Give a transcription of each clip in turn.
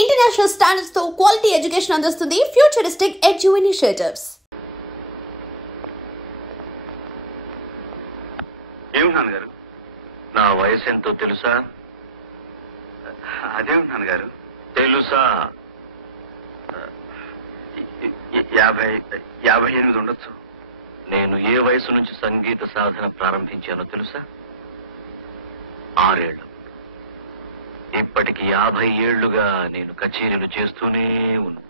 International standards తో quality education అందిస్తుంది futuristic edu initiatives. ఏమి నాన్నగారు, నా వయసు ఎంతో తెలుసా? అదేమి నాన్నగారు, తెలుసా? 58 ఉండొచ్చు. నేను ఏ వయసు నుంచి సంగీత సాధన ప్రారంభించానో తెలుసా? 6 ఏళ్ళు. ఇప్పటికి 50 ఏళ్లుగా నేను కచేరీలు చేస్తూనే ఉన్నా.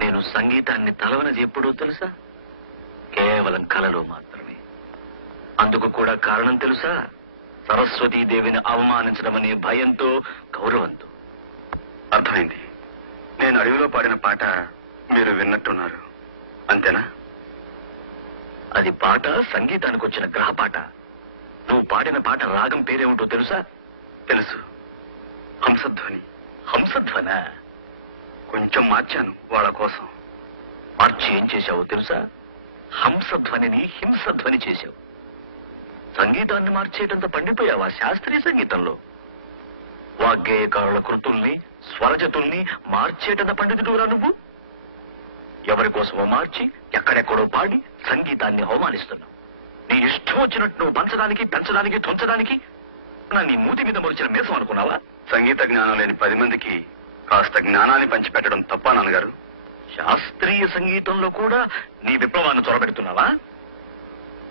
నేను సంగీతాన్ని తలవనది ఎప్పుడో తెలుసా? కేవలం కలలో మాత్రమే. అందుకు కూడా కారణం తెలుసా? సరస్వతీదేవిని అవమానించడం అనే భయంతో, గౌరవంతో. అర్థమైంది. నేను అడవిలో పాడిన పాట మీరు విన్నట్టున్నారు, అంతేనా? అది పాట సంగీతానికి వచ్చిన గ్రహపాట. నువ్వు పాడిన పాట రాగం పేరేమిటో తెలుసా? తెలుసు, హంసధ్వని. హంసధ్వన? కొంచెం మార్చాను వాళ్ళ కోసం. మార్చి ఏం చేశావో తెలుసా? హంసధ్వనిని హింసధ్వని చేశావు. సంగీతాన్ని మార్చేటంత పండిపోయావా శాస్త్రీయ సంగీతంలో? వాగ్గేయకారుల కృతుల్ని, స్వరజతుల్ని మార్చేటంత పండితుడురా నువ్వు. ఎవరి కోసమో మార్చి ఎక్కడెక్కడో పాడి సంగీతాన్ని అవమానిస్తున్నావు. నీ ఇష్టం వచ్చినట్టు నువ్వు పంచడానికి, పెంచడానికి, తుంచడానికి నా నీ మూతి మీద మొరిచిన మీసం అనుకున్నావా? సంగీత జ్ఞానం లేని 10 మందికి కాస్త జ్ఞానాన్ని పంచిపెట్టడం తప్ప నాన్నగారు? శాస్త్రీయ సంగీతంలో కూడా నీ విప్లవాన్ని చొరబెడుతున్నావా?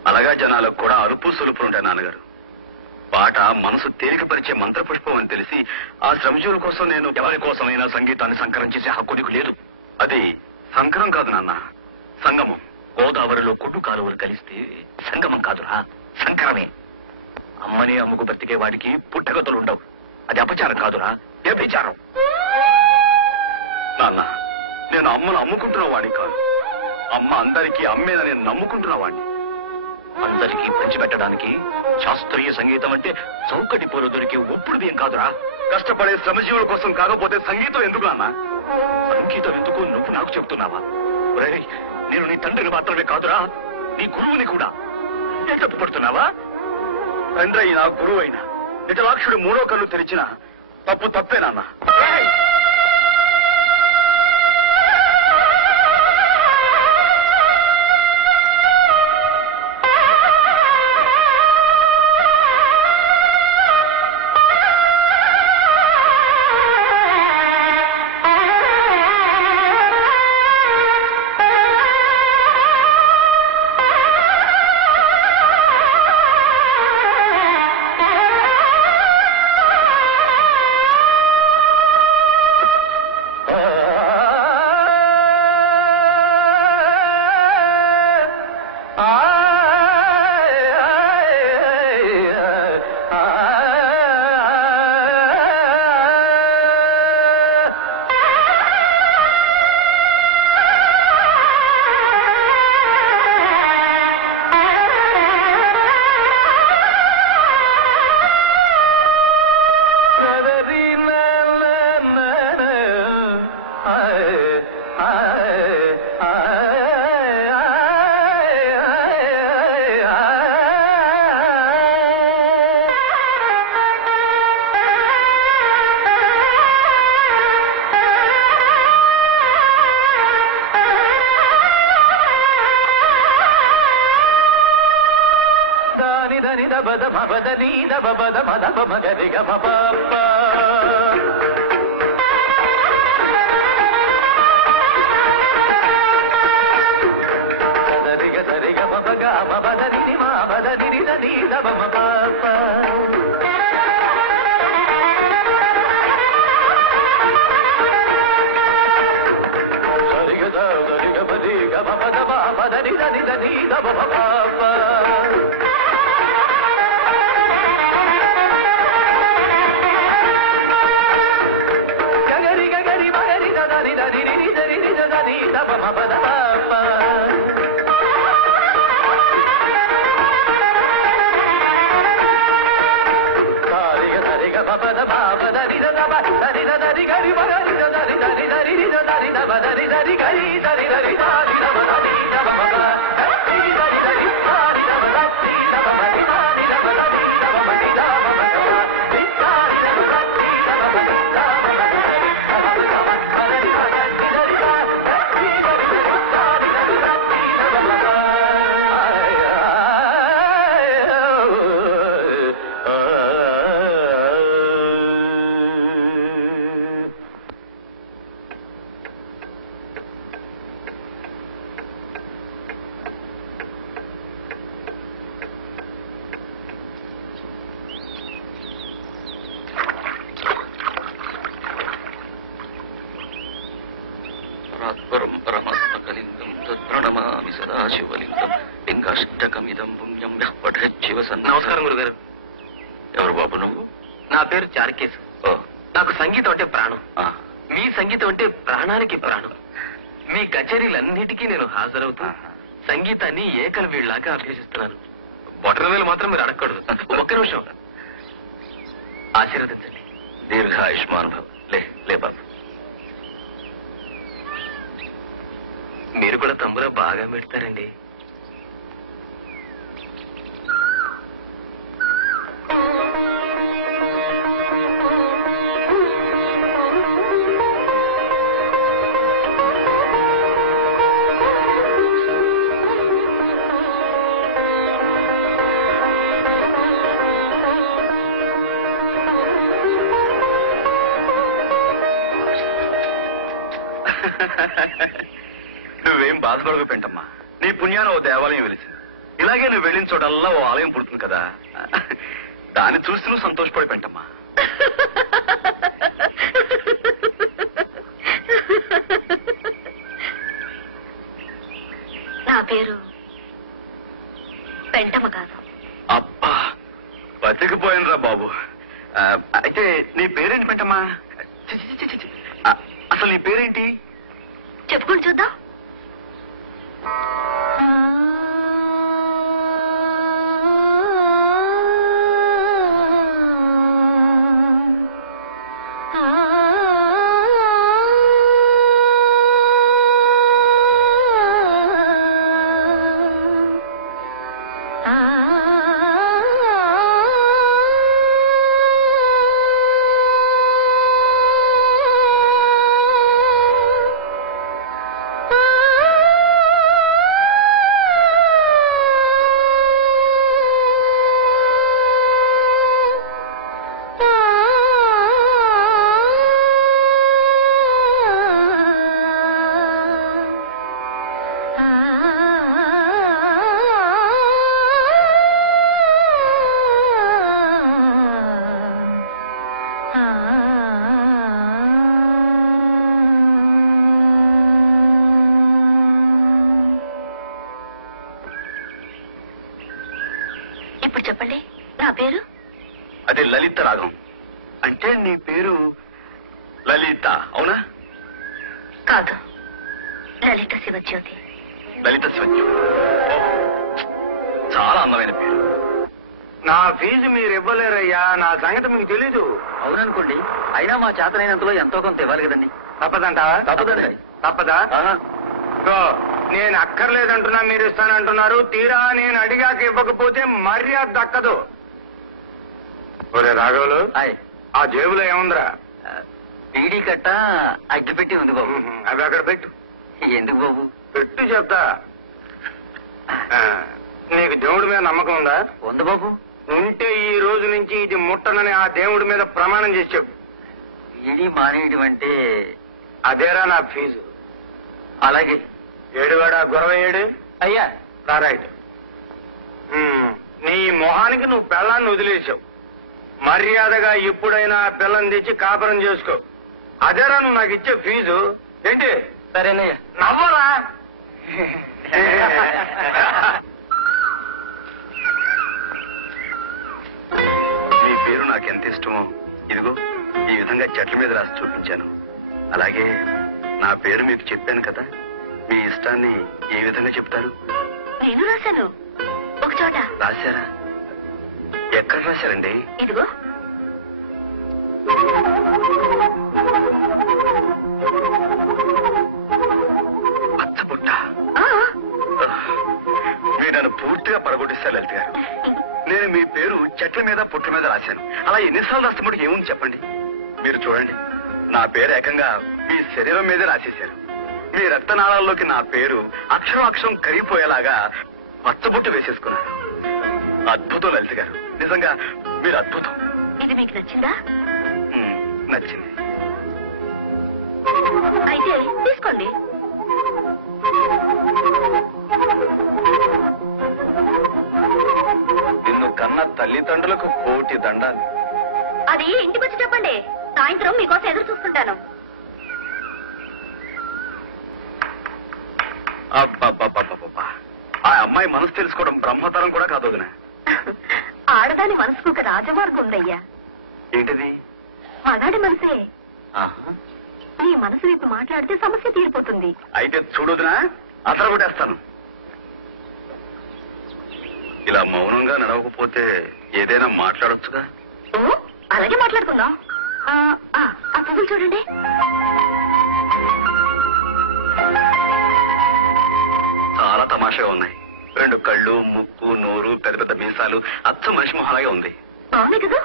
అలాగా జనాలకు కూడా అరుపు సొలుపులు ఉంటాయి నాన్నగారు. పాట మనసు తేలికపరిచే మంత్రపుష్పం అని తెలిసి ఆ శ్రమజీవుల కోసం నేను ఎవరి కోసమైనా సంగీతాన్ని సంకరం చేసే హక్కు నీకు లేదు. అది సంకరం కాదు నాన్న, సంగమం. గోదావరిలో కొడ్డు కాలువలు కలిస్తే సంగమం కాదురా, సంకరమే. అమ్మని అమ్ముకు బ్రతికే వాడికి పుట్టగతులుండవు. అది అపచారం కాదురా, వ్యభిచారం. నాన్న, నేను అమ్మను అమ్ముకుంటున్న వాడిని కాదు. అమ్మ అందరికీ అమ్మేన నేను నమ్ముకుంటున్న వాడిని. అందరికీ పంచిపెట్టడానికి శాస్త్రీయ సంగీతం అంటే చౌకటి పూలు దొరికే ఉప్పుడు బియ్యం కాదురా. కష్టపడే శ్రమజీవుల కోసం కాకపోతే సంగీతం ఎందుకు నాన్న? సంగీతం ఎందుకు నువ్వు నాకు చెబుతున్నావా? నేను నీ తండ్రిని మాత్రమే కాదురా, నీ గురువుని కూడా. నేను తప్పు పడుతున్నావా? తండ్రి అయినా గురువు అయినా నిజలాక్షుడు 3వ కన్ను తెరిచిన తప్పు తప్పే నాన్న. పరాత్పరం పరమాత్మకలింగం తత్ప్రణమామి సదాశివలింగం లింగాష్టకమిదం పుణ్యం యః పఠేత్ శివసన్. నమస్కారం గురుగారు. ఎవరు బాబు నువ్వు? నా పేరు చార్కేశ్. నాకు సంగీతం అంటే ప్రాణం. మీ సంగీతం అంటే ప్రాణానికి ప్రాణం. మీ కచేరీలన్నిటికీ నేను హాజరవుతూ సంగీతాన్ని ఏకలవీళ్ళలాగా అభ్యసిస్తున్నాను. బొటనవేలు మాత్రం మీరు అడగకూడదు. ఒక్క నిమిషం ఆశీర్వదించండి. దీర్ఘాయుష్మాన్ భవ. లే బాబు, మీరు కూడా తమ్ములో బాగా పెడతారండి. నువ్వేం బాధపడకు పెంటమ్మా. నీ పుణ్యాన ఓ దేవాలయం వెలిసింది. ఇలాగే నువ్వు వెళ్ళిన చోటల్లా ఓ ఆలయం పుడుతుంది కదా, దాన్ని చూసి నువ్వు సంతోషపడి పెంటమ్మా. నా పేరు పెంటమ్మ కాదు. అబ్బా, బతికిపోయినరా బాబు. అయితే నీ పేరేంటి పెంటమ్మా? అసలు నీ పేరేంటి చెప్పుకొని చూద్దాం. చెప్పండి, నా పేరు? అదే లలిత రాగం. అంటే నీ పేరు లలిత అవునా? కాదు, లలిత శివజ్యోతి. లలిత శివజ్యోతి, చాలా అందమైన పేరు. నా ఫీజు మీరు ఇవ్వలేరయ్యా, నా సంగతి మీకు తెలీదు. అవుననుకోండి, అయినా మా చేతనైనంతలో ఎంతో కొంత ఇవ్వాలి కదండి. తప్పదంటావా? తప్పదండి. తప్పదా? నేను అక్కర్లేదంటున్నా, మీరు ఇస్తానంటున్నారు. తీరా నేను అడిగాక ఇవ్వకపోతే మర్యాద దక్కదు. ఒరే రాఘవులు, ఆ జేబులో ఏముందిరా? పీడీ కట్ట అగ్గిపెట్టి ఉంది బాబు. అవి అక్కడ పెట్టు. ఎందుకు బాబు? పెట్టు చెప్తా. నీకు దేవుడి మీద నమ్మకం ఉందా? ఉంది బాబు. ఉంటే ఈ రోజు నుంచి ఇది ముట్టనని ఆ దేవుడి మీద ప్రమాణం చేసి చెప్పు. పీడీ మానేయడం అంటే అదేరా నా ఫీజు. అలాగే. ఏడువాడా గొరవయ్యాడు అయ్యా. రైట్. నీ మొహానికి నువ్వు పిల్లాన్ని వదిలేసావు. మర్యాదగా ఎప్పుడైనా పిల్లని తెచ్చి కాపురం చేసుకో. అదేరా నువ్వు నాకు ఇచ్చే ఫీజు. ఏంటి? సరేనయ్యా. నవ్వరా? నీ పేరు నాకెంత ఇష్టమో ఇదిగో ఈ విధంగా చెట్ల మీద రాసి చూపించాను. అలాగే నా పేరు మీకు చెప్పాను కదా, మీ ఇష్టాన్ని ఏ విధంగా చెప్తారు? నేను రాశాను ఒక చోట. రాశారా? ఎక్కడ రాశారండి? ఇదిగో. పచ్చబుట్ట. మీరు నన్ను పూర్తిగా పడగొట్టిస్తారు లలిత గారు. నేను మీ పేరు చెట్ల మీద పుట్ల మీద రాశాను. అలా ఎన్నిసార్లు రాస్తున్నప్పుడు ఏముంది చెప్పండి? మీరు చూడండి, నా పేరు ఏకంగా మీ శరీరం మీదే రాసేశారు. మీ రక్తనాళాల్లోకి నా పేరు అక్షరం అక్షరం కరిగిపోయేలాగా పచ్చబొట్టు వేసేసుకున్నారు. అద్భుతం లలిత గారు, నిజంగా మీరు అద్భుతం. ఇది మీకు నచ్చిందా? నచ్చింది. అయితే తీసుకోండి. నిన్ను కన్న తల్లిదండ్రులకు కోటి దండాలు. అది ఇంటికి వచ్చి చెప్పండి, సాయంత్రం మీకోసం ఎదురు చూస్తుంటాను. అబ్బబ్బబ్బబ్బబ్బా, ఆ అమ్మాయి మనసు తెలుసుకోవడం బ్రహ్మతరం కూడా కాదు వదినా. ఆడదాని మనసుకు ఒక రాజమార్గం ఉందయ్యా. ఏంటిది? మగాడి మనసే. ఆహా. నీ మనసు వైపు మాట్లాడితే సమస్య తీరిపోతుంది. అయితే చూడుదినా, అతను కొట్టేస్తాను. ఇలా మౌనంగా నడవకపోతే ఏదైనా మాట్లాడొచ్చుగా. ఓ, అలాగే మాట్లాడుకుందాం. ఆ పువ్వులు చూడండి. చాలా తమాషాగా ఉన్నాయి. 2 కళ్ళు, ముక్కు, నోరు, పెద్ద పెద్ద మీసాలు, అచ్చ మనిషి మొహలాగే ఉంది. బాగుంది కదా.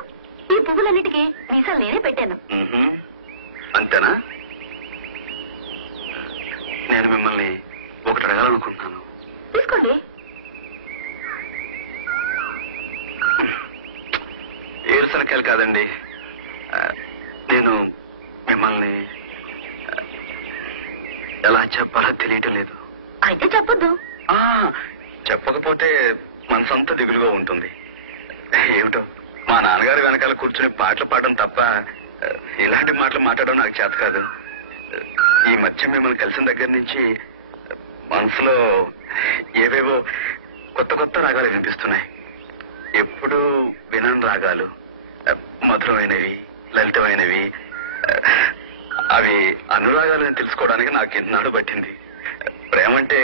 ఈ పువ్వులన్నిటికీ మీసాలు నేనే పెట్టాను. అంతేనా? నేను మిమ్మల్ని ఒకటి అడగాలనుకుంటున్నాను. తీసుకోండి. ఏరుశనకాయలు కాదండి. నేను మిమ్మల్ని ఎలా చెప్పాలో తెలియటం లేదు. అయితే చెప్పొద్దు. చెప్పకపోతే మనసంతా దిగులుగా ఉంటుంది. ఏమిటో మా నాన్నగారు వెనకాల కూర్చుని పాటలు పాడడం తప్ప ఇలాంటి మాటలు మాట్లాడడం నాకు చేత కాదు. ఈ మధ్య మిమ్మల్ని కలిసిన దగ్గర నుంచి మనసులో ఏవేవో కొత్త కొత్త రాగాలు వినిపిస్తున్నాయి. ఎప్పుడు వినని రాగాలు, మధురమైనవి, లలితమైనవి. అవి అనురాగాలని తెలుసుకోవడానికి నాకు ఎన్నాడు పట్టింది. ప్రేమంటే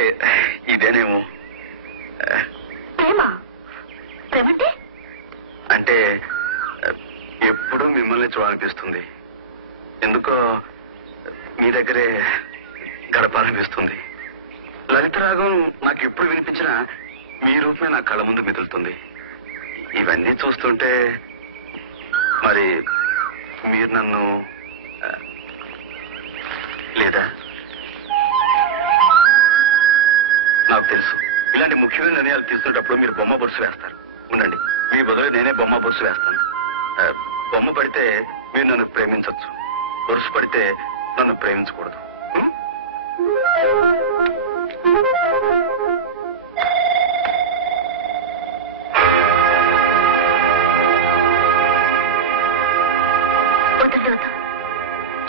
ఇదేనేమో. ప్రేమంటే అంటే ఎప్పుడు మిమ్మల్ని చూడాలనిపిస్తుంది. ఎందుకో మీ దగ్గరే గడపాలనిపిస్తుంది. లలిత రాగం నాకు ఎప్పుడు వినిపించినా మీ రూపమే నా కళ్ళ ముందు మెదులుతుంది. ఇవన్నీ చూస్తుంటే మరి మీరు నన్ను లేదా? నాకు తెలుసు, ఇలాంటి ముఖ్యమైన నిర్ణయాలు తీసుకునేటప్పుడు మీరు బొమ్మ బొరుసు వేస్తారు. ఉండండి, మీ బదులు నేనే బొమ్మ బొరుసు వేస్తాను. బొమ్మ పడితే మీరు నన్ను ప్రేమించవచ్చు, బొరుసు పడితే నన్ను ప్రేమించకూడదు.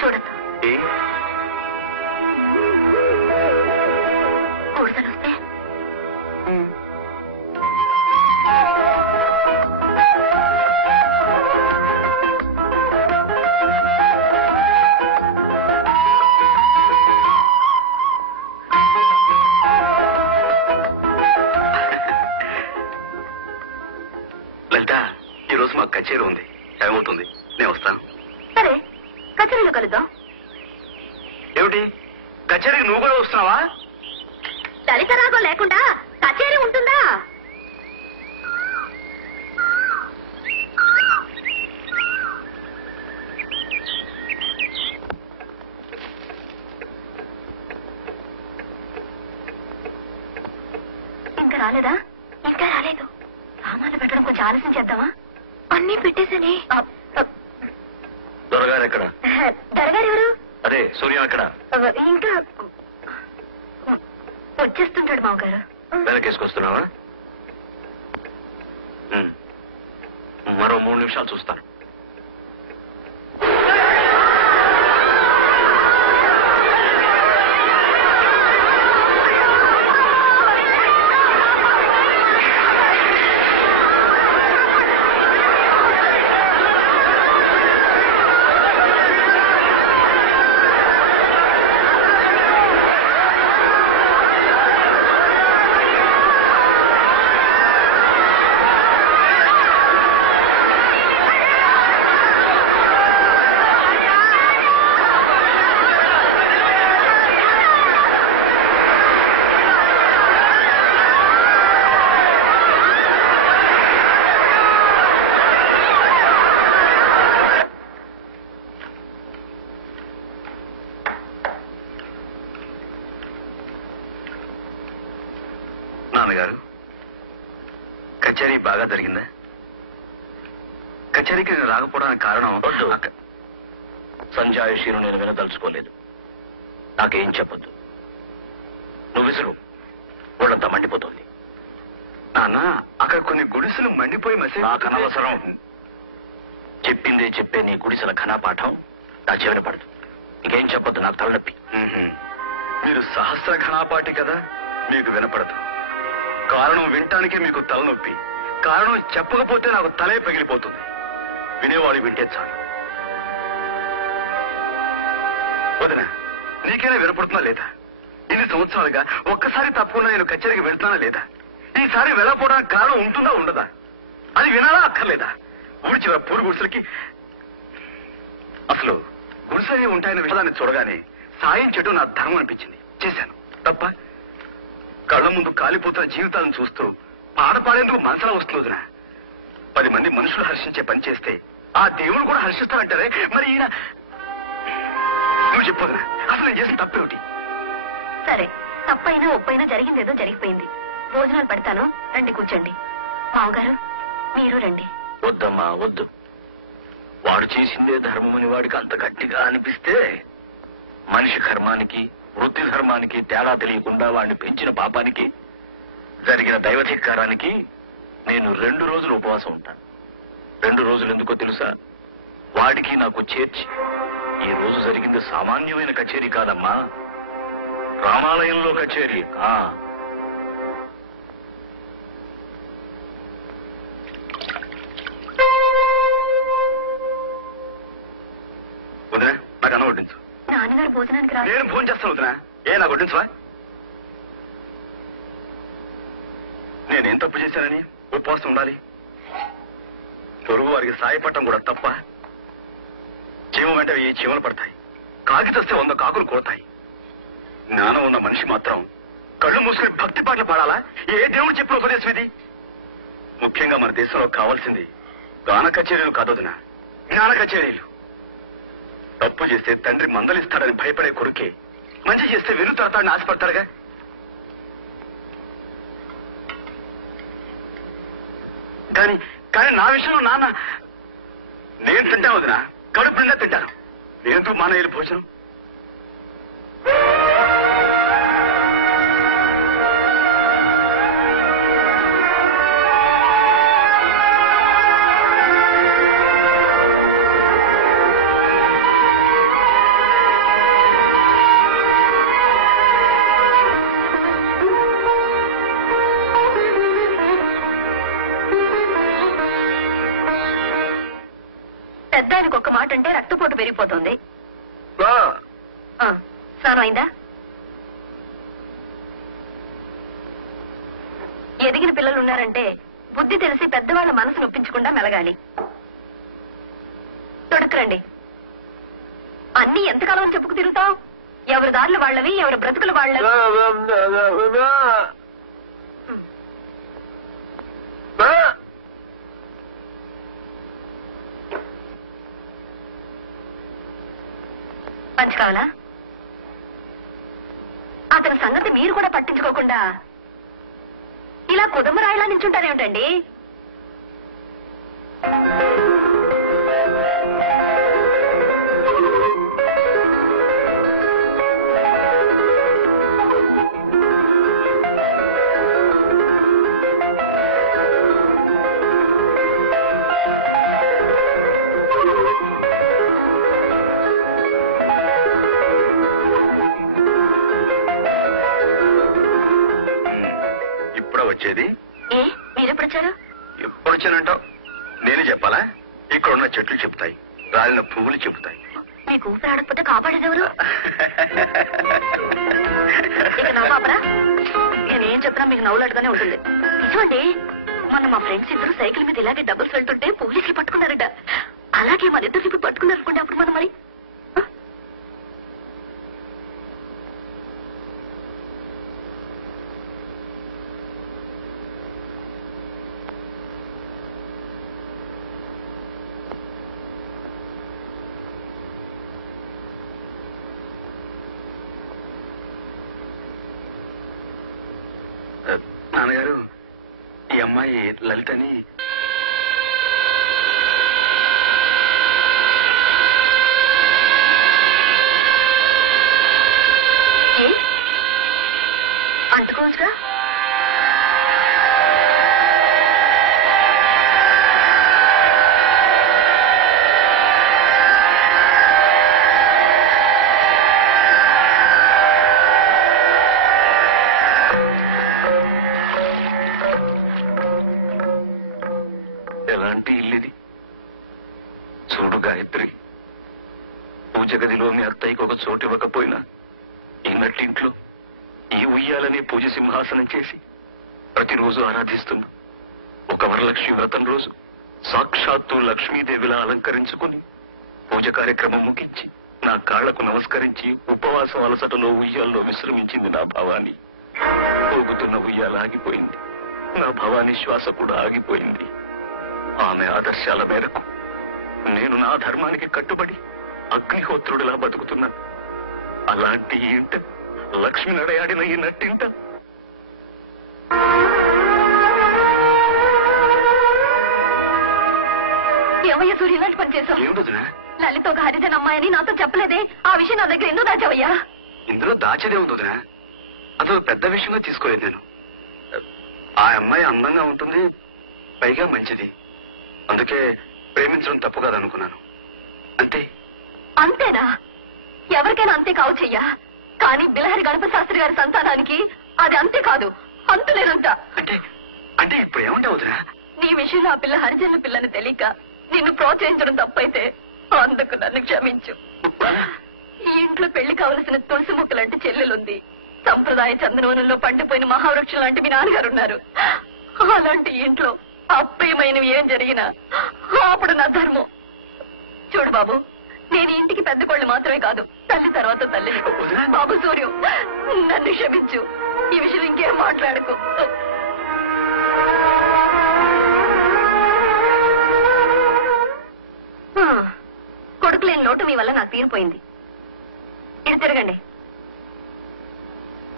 చూడద్దు. కూర్చొని లలిత, ఈ రోజు మాకు కచేరీ ఉంది. ఏమవుతుంది? నేను వస్తాను. సరే, కచేరీలో కలుద్దాం. ఏమిటి, కచేరీకి నువ్వు కూడా వస్తున్నావా? లలిత రాగం లేకుండా కచేరీ ఉంటుందా? ఇంకా రాలేదా? ఇంకా రాలేదు. సామాన్లు పెట్టడం కొంచెం ఆలస్యం చేద్దామా? అన్నీ పెట్టేసని. దొరగారు ఎక్కడ? దొరగారు ఎవరు? అదే సూర్యం ఎక్కడ? ఇంకా వచ్చేస్తుంటాడు మామగారు. వెనకేసుకొస్తున్నావా? మరో 3 నిమిషాలు చూస్తాను. నాన్నగారు, కచేరీ బాగా జరిగిందా? కచేరీకి నేను రాకపోవడానికి కారణం సంజాయిషీను నేను వినదలుచుకోలేదు. నాకేం చెప్పొద్దు. నువ్వు విసురు, వాళ్ళంతా మండిపోతుంది. నాన్న, అక్కడ కొన్ని గుడిసెలు మండిపోయి నాకు అనవసరం. చెప్పిందే చెప్పే నీ గుడిసెల ఘనాపాఠం నా చెవిన పడదు. ఇంకేం చెప్పొద్దు, నాకు తలనొప్పి. మీరు సహస్ర ఘనాపాటి కదా, మీకు వినపడదు. కారణం వినటానికే మీకు తలనొప్పి. కారణం చెప్పకపోతే నాకు తలే పగిలిపోతుంది. వినేవాళ్ళు వింటే చాలు. వదిన, నీకైనా వినపడుతున్నా లేదా? ఇన్ని సంవత్సరాలుగా ఒక్కసారి తప్పకుండా నేను కచేరీకి వెళ్తానా లేదా? ఈసారి వెళ్ళకపోవడానికి కారణం ఉంటుందా ఉండదా? అది వినాలా అక్కర్లేదా? ఊరి చివర పూరు గుడిసెలకి అసలు గుడిసెలే ఉంటాయన్న విషయాన్ని చూడగానే సాయం చేయడం నా ధర్మం అనిపించింది. చేశాను. తప్ప కళ్ళ ముందు కాలిపోతున్న జీవితాలను చూస్తూ పాడపాడేందుకు మనసులా వస్తుంది వదినా. 10 మంది మనుషులు హర్షించే పని చేస్తే ఆ దేవుడు కూడా హర్షిస్తారంటారే, మరి ఈయన నువ్వు చెప్పొదినా, అసలు నేను చేసిన తప్పేమిటి? సరే, తప్పైనా ఒప్పైనా జరిగిందేదో జరిగిపోయింది. భోజనాలు పెడతాను, రండి కూర్చోండి. మామగారు మీరు రండి. వద్దమ్మా వద్దు. వాడు చేసిందే ధర్మమని వాడికి అంత గట్టిగా అనిపిస్తే మనిషి కర్మానికి వృత్తి ధర్మానికి తేడా తెలియకుండా వాడిని పెంచిన పాపానికి జరిగిన దైవధిక్కారానికి నేను 2 రోజులు ఉపవాసం ఉంటాను. 2 రోజులు ఎందుకో తెలుసా? వాడికి నాకు చేర్చి ఈ రోజు జరిగింది సామాన్యమైన కచేరీ కాదమ్మా, రామాలయంలో కచేరీ. వదినా, నాకు అన్నం వడ్డించు. నాన్నగారు భోజనానికి రా. నేను ఫోన్ చేస్తాను వదినా. నాకు వడ్డించవా? నేనేం తప్పు చేశానని ఉపవాసం ఉండాలి? పొరుగు వారికి సాయపడటం కూడా తప్ప? చీమ వెంట 1000 చీమలు పడతాయి. కాకి చస్తే 100 కాకులు కొడతాయి. జ్ఞానం ఉన్న మనిషి మాత్రం కళ్ళు మూసుకుని భక్తి పాటలు పాడాలా? ఏ దేవుడు చెప్పిన ఉపదేశం ఇది? ముఖ్యంగా మన దేశంలో కావాల్సింది గాన కచేరీలు కాదొదినా, జ్ఞాన కచేరీలు. తప్పు చేస్తే తండ్రి మందలిస్తాడని భయపడే కొడుకే మంచి చేస్తే వెను తడతాడని ఆశపడతారుగా. కానీ నా విషయంలో నాన్న నేను తింటాను వదినా, కడుపు నిండా తింటాను. నేనెందుకు మానేయాలి భోజనం? పెద్దానికి ఒక్క మాట అంటే రక్తపోటు పెరిగిపోతుంది. స్నానం అయిందా? ఎదిగిన పిల్లలు ఉన్నారంటే బుద్ధి తెలిసి పెద్దవాళ్ళ మనసు నొప్పించకుండా మెలగాలి. తొడుకురండి. అన్ని ఎంతకాలం చెప్పుకు తిరుగుతావు? ఎవరి దారులు వాళ్ళవి, ఎవరి బ్రతుకులు వాళ్ళవి. పంచి కావాలా? అతని సంగతి మీరు కూడా పట్టించుకోకుండా ఇలా కుదమరాయిలా నించుంటారేమిటండి? వచ్చేది? మీరెప్పుడొచ్చారు? ఎప్పుడు వచ్చానంటావు? నేనే చెప్పాలా? ఇక్కడ ఉన్న చెట్లు చెప్తాయి, రాలిన పువ్వులు చెప్తాయి. మీకు ఊపిరి ఆడకపోతే కాపాడేదెవరు? ఇక నవ్వాపరా? నేనేం చెప్పినా మీకు నవ్వులాడుగానే ఉంటుంది. నిజమండి, మొన్న మా ఫ్రెండ్స్ ఇద్దరు సైకిల్ మీద ఇలాగే డబుల్స్ వెళ్తుంటే పోలీసులు పట్టుకున్నారట. అలాగే మన ఇద్దరు ఇప్పుడు పట్టుకున్నారనుకోండి, అప్పుడు మనం మరి నాన్నగారు, ఈ అమ్మాయి లలితని. అంటుకోవచ్చుగా? ఇవ్వకపోయినా ఈ నట్టింట్లో ఈ ఉయ్యాలనే పూజ సింహాసనం చేసి ప్రతిరోజు ఆరాధిస్తున్నా. ఒక వరలక్ష్మి వ్రతం రోజు సాక్షాత్తు లక్ష్మీదేవిలా అలంకరించుకుని పూజ కార్యక్రమం ముగించి నా కాళ్లకు నమస్కరించి ఉపవాసం అలసటలో ఉయ్యాల్లో విశ్రమించింది నా భవాని. పోగుతున్న ఉయ్యాల ఆగిపోయింది. నా భవాని శ్వాస కూడా ఆగిపోయింది. ఆమె ఆదర్శాల మేరకు నేను నా ధర్మానికి కట్టుబడి అగ్నిహోత్రుడిలా బతుకుతున్నాను. అలాంటి ఈ ఇంట లక్ష్మి నడయాడిన ఈ నట్టింట ఏమయ్య సూర్య ఇలాంటి పని చేశావు? ఏమిటొదినా? లలిత ఒక హరిజన్ అమ్మాయని నాతో చెప్పలేదే. ఆ విషయం నా దగ్గర ఎందుకు దాచావయ్యా? ఇందులో దాచేదే ఉందినా? అదొక పెద్ద విషయంగా తీసుకోలేదు నేను. ఆ అమ్మాయి అందంగా ఉంటుంది, పైగా మంచిది. అందుకే ప్రేమించడం తప్పు కాదనుకున్నాను. అంతే. అంతేనా? ఎవరికైనా అంతే కావచ్చయ్యా. కానీ బిలహరి గణపతి శాస్త్రి గారి సంతానానికి అది అంతే కాదు, అంతులేనంత. అంటే అంటే ఇప్పుడు ఏమంటావు వదినా? నీ విషయంలో ఆ పిల్ల హరిజనుల పిల్లని తెలియక నిన్ను ప్రోత్సహించడం తప్పైతే అందుకు నన్ను క్షమించు. ఈ ఇంట్లో పెళ్లి కావలసిన తులసి మొక్క లాంటి చెల్లెలుంది. సంప్రదాయ చందనవనంలో పండిపోయిన మహావృక్షం లాంటి మీ నాన్నగారున్నారు. అలాంటి ఇంట్లో అప్రియమైనవి ఏం జరిగినా అప్పుడు నా ధర్మం. చూడు బాబు, నేను ఇంటికి పెద్ద కోళ్ళు మాత్రమే కాదు, తల్లి తర్వాత తల్లి. బాబు సూర్యం, నన్ను క్షమించు. ఈ విషయం ఇంకేం మాట్లాడుకో. కొడుకు లేని లోటు మీ వల్ల నాకు తీరిపోయింది. ఇటు తిరగండి.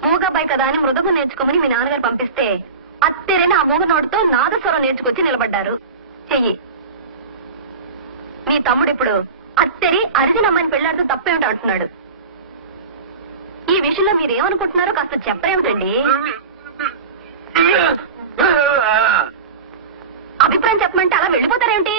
మూగబ్బాయి కదా అని మృదంగం నేర్చుకోమని మీ నాన్నగారు పంపిస్తే అత్తెరని ఆ మూగ నోటితో నాదస్వరం నేర్చుకొచ్చి నిలబడ్డారు. చెయ్యి. మీ తమ్ముడు ఇప్పుడు అత్తెరి అరిజిన అమ్మాయిని పెళ్లాడుతూ తప్పేమిటి అంటున్నాడు. ఈ విషయంలో మీరేమనుకుంటున్నారో కాస్త చెప్పరేమిటండి? అభిప్రాయం చెప్పమంటే అలా వెళ్ళిపోతారేమిటి?